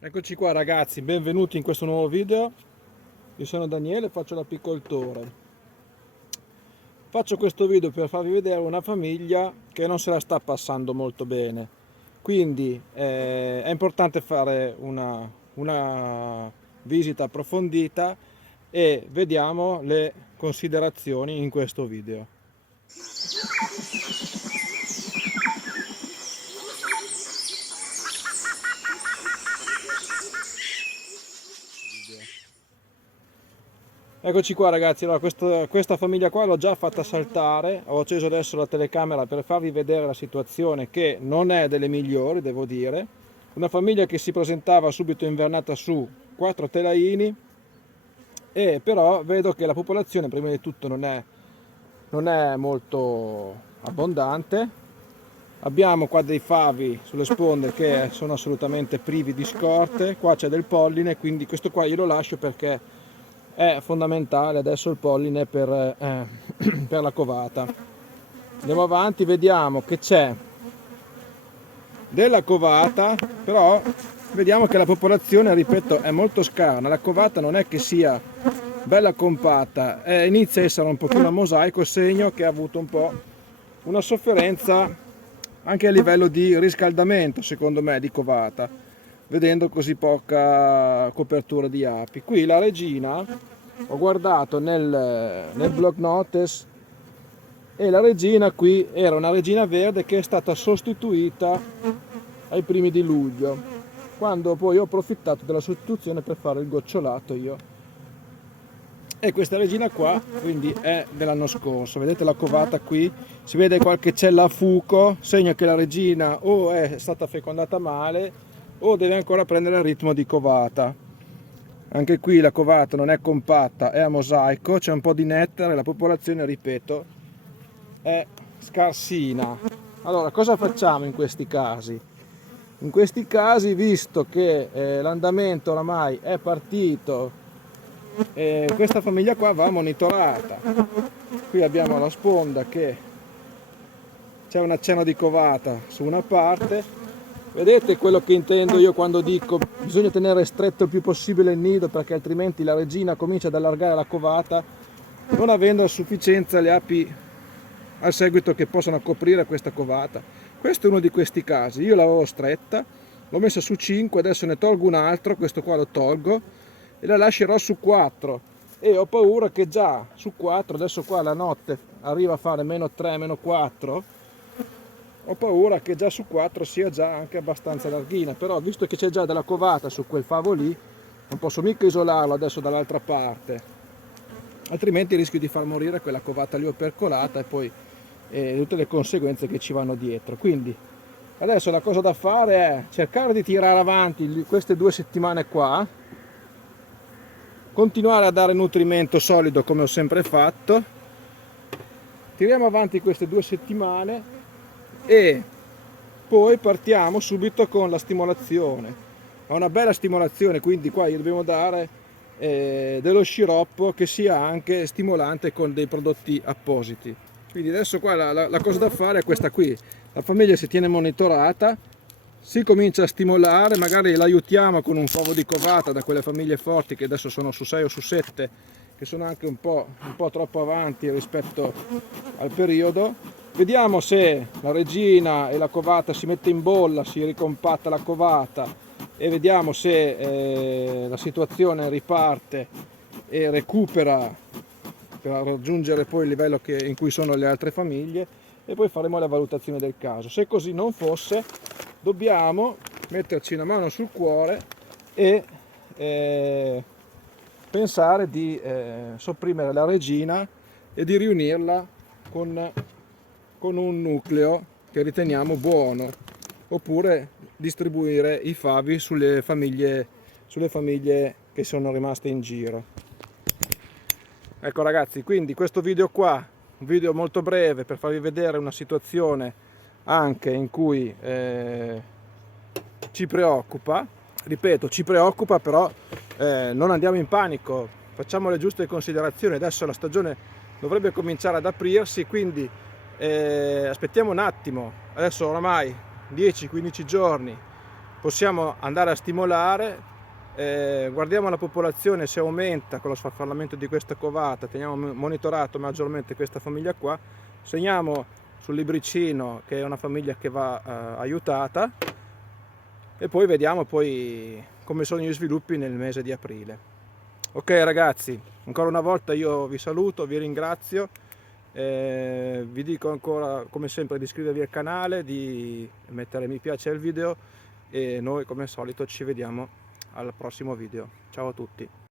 Eccoci qua ragazzi, benvenuti in questo nuovo video. Io sono Daniele, faccio l'apicoltore. Faccio questo video per farvi vedere una famiglia che non se la sta passando molto bene. Quindi è importante fare una visita approfondita e vediamo le considerazioni in questo video. Eccoci qua ragazzi, allora questa famiglia qua l'ho già fatta saltare, ho acceso adesso la telecamera per farvi vedere la situazione che non è delle migliori, devo dire. Una famiglia che si presentava subito invernata su 4 telaini e però vedo che la popolazione prima di tutto non è molto abbondante. Abbiamo qua dei favi sulle sponde che sono assolutamente privi di scorte, qua c'è del polline, quindi questo qua io lo lascio perché è fondamentale adesso il polline per la covata. Andiamo avanti, vediamo che c'è della covata, però vediamo che la popolazione, ripeto, è molto scarna. La covata non è che sia bella compatta, inizia a essere un pochino a mosaico, segno che ha avuto un po' una sofferenza anche a livello di riscaldamento, secondo me, di covata, vedendo così poca copertura di api. Qui la regina, ho guardato nel block notice e la regina qui era una regina verde che è stata sostituita ai primi di luglio, quando poi ho approfittato della sostituzione per fare il gocciolato io. E questa regina qua quindi è dell'anno scorso, vedete la covata qui, si vede qualche cella a fuco, segno che la regina o è stata fecondata male o deve ancora prendere il ritmo di covata. Anche qui la covata non è compatta, è a mosaico, c'è un po' di nettare, la popolazione, ripeto, è scarsina. Allora cosa facciamo in questi casi? In questi casi, visto che l'andamento oramai è partito, questa famiglia qua va monitorata. Qui abbiamo la sponda che c'è un accenno di covata su una parte. Vedete quello che intendo io quando dico bisogna tenere stretto il più possibile il nido, perché altrimenti la regina comincia ad allargare la covata non avendo a sufficienza le api al seguito che possano coprire questa covata. Questo è uno di questi casi. Io l'avevo stretta, l'ho messa su 5, adesso ne tolgo un altro, questo qua lo tolgo e la lascerò su 4 e ho paura che già su 4, adesso qua la notte arriva a fare meno 3, meno 4, ho paura che già su 4 sia già anche abbastanza larghina, però visto che c'è già della covata su quel favo lì, non posso mica isolarlo adesso dall'altra parte, altrimenti rischio di far morire quella covata lì opercolata e poi tutte le conseguenze che ci vanno dietro. Quindi adesso la cosa da fare è cercare di tirare avanti queste 2 settimane qua, continuare a dare nutrimento solido come ho sempre fatto, tiriamo avanti queste 2 settimane e poi partiamo subito con la stimolazione. Ha una bella stimolazione, quindi qua gli dobbiamo dare dello sciroppo che sia anche stimolante con dei prodotti appositi. Quindi adesso qua la cosa da fare è questa qui: la famiglia si tiene monitorata, si comincia a stimolare, magari l'aiutiamo con un favo di covata da quelle famiglie forti che adesso sono su 6 o su 7, che sono anche un po' troppo avanti rispetto al periodo. Vediamo se la regina e la covata si mette in bolla, si ricompatta la covata e vediamo se la situazione riparte e recupera per raggiungere poi il livello in cui sono le altre famiglie, e poi faremo la valutazione del caso. Se così non fosse, dobbiamo metterci una mano sul cuore e pensare di sopprimere la regina e di riunirla con un nucleo che riteniamo buono, oppure distribuire i favi sulle famiglie che sono rimaste in giro. Ecco ragazzi, quindi questo video qua, un video molto breve per farvi vedere una situazione anche in cui ci preoccupa, ripeto, ci preoccupa, però non andiamo in panico, facciamo le giuste considerazioni. Adesso la stagione dovrebbe cominciare ad aprirsi, quindi aspettiamo un attimo. Adesso oramai 10-15 giorni possiamo andare a stimolare. Guardiamo la popolazione, se aumenta con lo sfarfallamento di questa covata, teniamo monitorato maggiormente questa famiglia qua, segniamo sul libricino che è una famiglia che va aiutata, e poi vediamo poi come sono gli sviluppi nel mese di aprile. Ok ragazzi, ancora una volta io vi saluto, vi ringrazio, vi dico ancora come sempre di iscrivervi al canale, di mettere mi piace al video, e noi come al solito ci vediamo al prossimo video. Ciao a tutti.